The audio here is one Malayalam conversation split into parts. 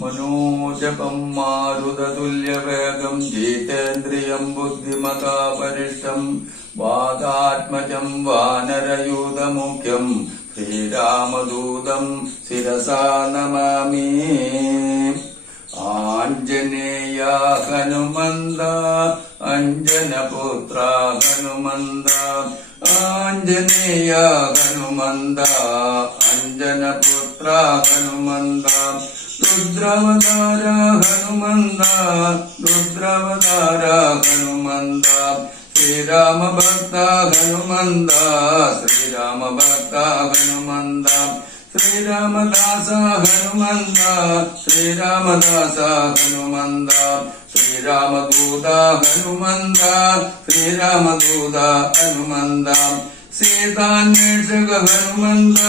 മനോജപം മാരുതതുല്യവേഗം ജിതേന്ദ്രിയം ബുദ്ധിമതാപരിഷ്ടം വാതാത്മജം വാനരയൂതമുഖ്യം ശ്രീരാമദൂതം ശിരസാ നമാമി. ആഞ്ജനേയ ഹനുമന്ത അഞ്ജനപുത്ര ഹനുമന്ത ആഞ്ജനേയ ഹനുമന്ത അഞ്ജനപുത്ര ഹനുമന്ത രുദ്രവതാര ഹനുമന്ത രുദ്രവതാര ഹനുമന്ത ശ്രീരാമഭക്ത ഹനുമന്ത ശ്രീരാമഭക്ത ഹനുമന്ത ശ്രീരാമദാസ ഹനുമന്ത ശ്രീരാമദാസ ഹനുമന്ത ശ്രീരാമദൂത ഹനുമന്ത ശ്രീരാമദൂത ഹനുമന്ത സീതാന്വേഷക ഹനുമന്ത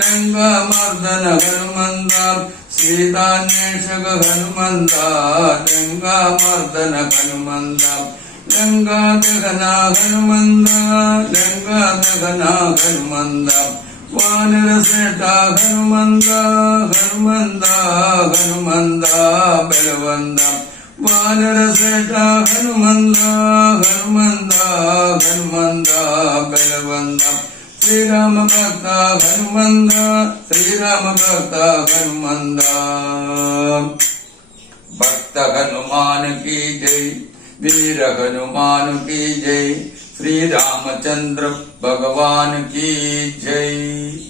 ലങ്കാമർദ്ദന ഹനുമന്ത സീതാന്വേഷക ഹനുമന്ത ലങ്കാമർദ്ദന ഹനുമന്ത ലങ്കാദഹന ഹനുമന്ത ലങ്കാദഹന ഹനുമന്ത വാനരശ്രേഷ്ഠ ഹനുമന്ത ഹനുമന്ത ഹനുമന്ത ബലവന്ത വാനരശ്രേഷ്ഠ ഹനുമന്ത ഹനുമന്ത ഹനുമന്ത ബലവന്ത ശ്രീരാമഭക്ത ഹനുമന്ത ശ്രീരാമഭക്ത ഹനുമന്ത. ഭക്ത ഹനുമാൻ കി ജയ് वीर हनुमान की जय श्री रामचंद्र भगवान की जय.